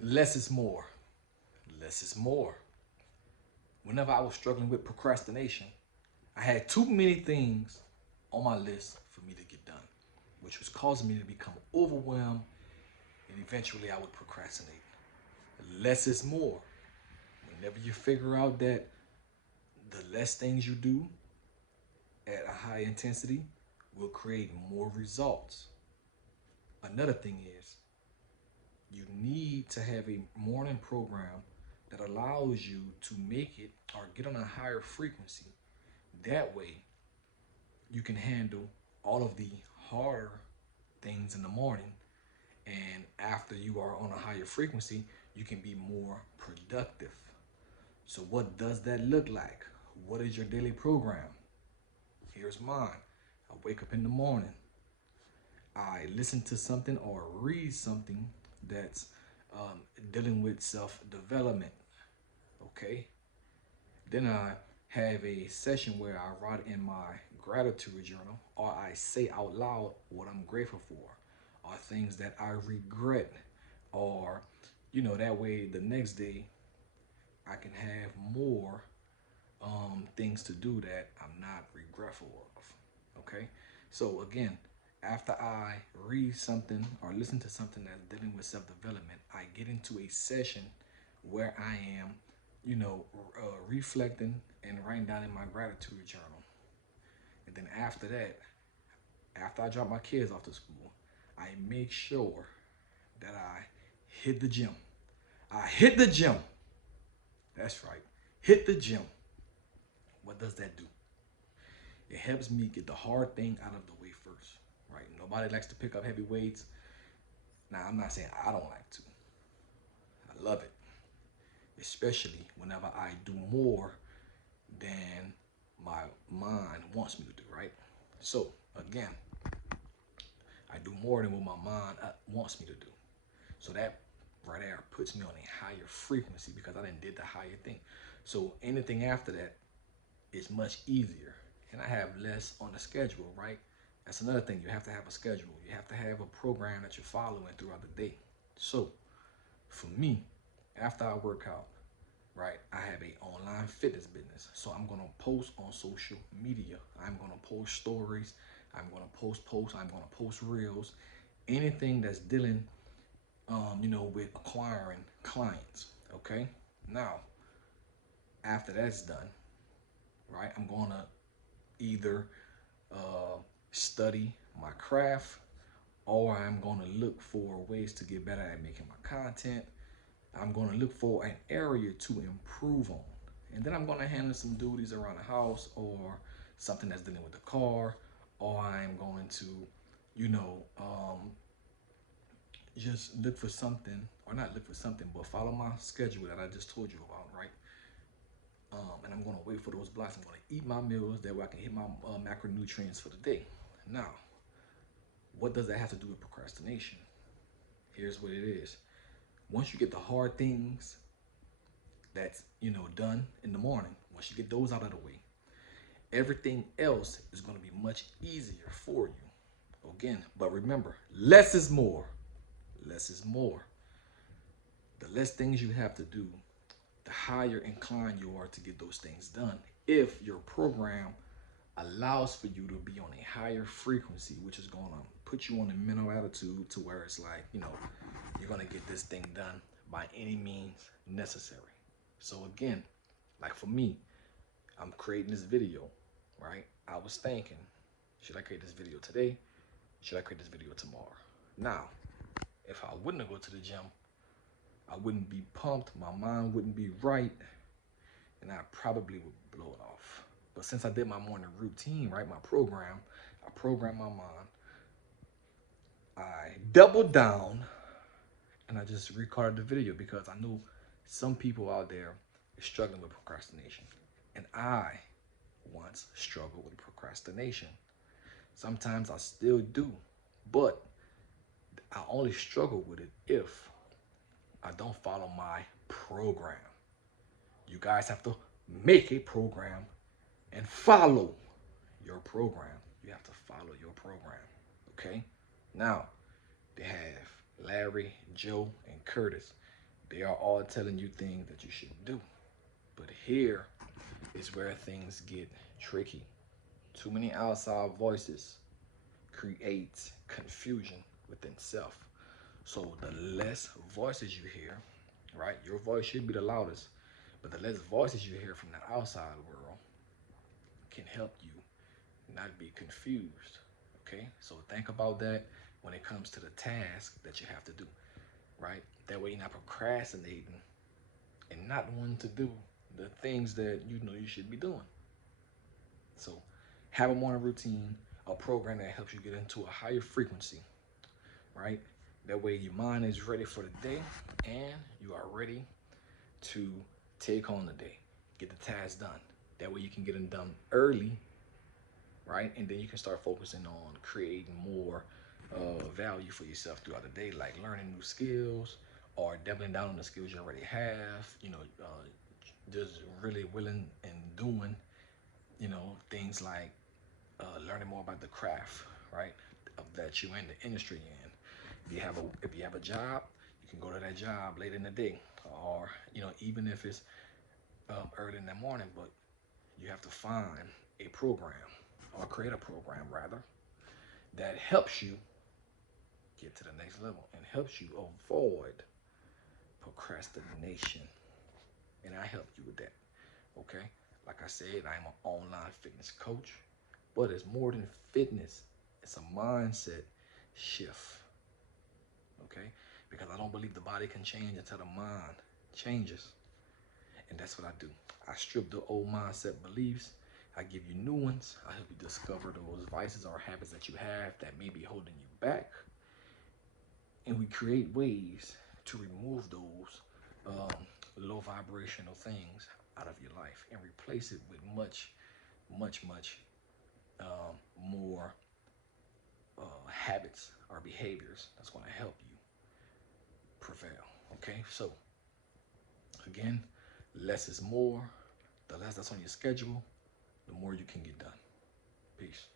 Less is more. Less is more. Whenever I was struggling with procrastination, I had too many things on my list for me to get done, which was causing me to become overwhelmed, and eventually I would procrastinate. Less is more. Whenever you figure out that the less things you do at a high intensity will create more results. Another thing is you need to have a morning program that allows you to make it or get on a higher frequency. That way, you can handle all of the harder things in the morning. And after you are on a higher frequency, you can be more productive. So, what does that look like? What is your daily program? Here's mine. I wake up in the morning. I listen to something or read something that's dealing with self development. Okay. Then I have a session where I write in my gratitude journal or I say out loud what I'm grateful for or things that I regret or that way the next day I can have more things to do that I'm not regretful of. Okay, so again, after I read something or listen to something that's dealing with self development, I get into a session where I am, reflecting and writing down in my gratitude journal. And then after that, after I drop my kids off to school, I make sure that I hit the gym. I hit the gym. That's right. Hit the gym. What does that do? It helps me get the hard thing out of the way first, right? Nobody likes to pick up heavy weights. Now, I'm not saying I don't like to. I love it, especially whenever I do more than my mind wants me to do, right? So, again, I do more than what my mind wants me to do. So that right there puts me on a higher frequency because I didn't did the higher thing. So anything after that is much easier. And I have less on the schedule, right? That's another thing. You have to have a schedule. You have to have a program that you're following throughout the day. So for me, after I work out, right, I have a online fitness business. So I'm gonna post on social media. I'm gonna post stories. I'm gonna post posts. I'm gonna post reels. Anything that's dealing, with acquiring clients. Okay. Now, after that's done, right, I'm gonna either uh, study my craft or I'm gonna look for ways to get better at making my content. I'm going to look for an area to improve on. And then I'm going to handle some duties around the house or something that's dealing with the car, or I'm going to, just look for something, or not look for something, but follow my schedule that I just told you about, right? And I'm going to wait for those blocks. I'm going to eat my meals. That way I can hit my macronutrients for the day. Now, what does that have to do with procrastination? Here's what it is. Once you get the hard things that's done in the morning, once you get those out of the way, everything else is going to be much easier for you. Again, but remember, less is more. Less is more. The less things you have to do, the higher inclined you are to get those things done if your program allows for you to be on a higher frequency, which is going to put you on a mental attitude to where it's like, you're going to get this thing done by any means necessary. So again, like for me, I'm creating this video, right? I was thinking, should I create this video today? Should I create this video tomorrow? Now, if I wouldn't go to the gym, I wouldn't be pumped, my mind wouldn't be right, and I probably would blow it off. But since I did my morning routine, right, my program, I programmed my mind, I doubled down, and I just recorded the video because I knew some people out there are struggling with procrastination. And I once struggled with procrastination. Sometimes I still do, but I only struggle with it if I don't follow my program. You guys have to make a program and follow your program. You have to follow your program. Okay? Now, they have Larry, Joe, and Curtis. They are all telling you things that you should do. But here is where things get tricky. Too many outside voices create confusion within self. So the less voices you hear, right? Your voice should be the loudest, but the less voices you hear from the outside world can help you not be confused. Okay? So think about that when it comes to the task that you have to do, right? That way you're not procrastinating and not wanting to do the things that you know you should be doing. So have a morning routine, a program that helps you get into a higher frequency, right? That way your mind is ready for the day and you are ready to take on the day, get the task done. That way you can get them done early, right? And then you can start focusing on creating more value for yourself throughout the day, like learning new skills or doubling down on the skills you already have, just really willing and doing, things like learning more about the craft, right? That you're in the industry in. If you have a job, you can go to that job late in the day, or even if it's early in the morning. But you have to find a program or create a program rather that helps you get to the next level and helps you avoid procrastination. And I help you with that. Okay? Like I said, I'm an online fitness coach, but it's more than fitness. It's a mindset shift. Okay? Because I don't believe the body can change until the mind changes. And that's what I do. I strip the old mindset beliefs. I give you new ones. I help you discover those vices or habits that you have that may be holding you back. And we create ways to remove those low vibrational things out of your life and replace it with much, much, much more habits or behaviors that's going to help you prevail. Okay, so again, less is more. The less that's on your schedule, the more you can get done. Peace.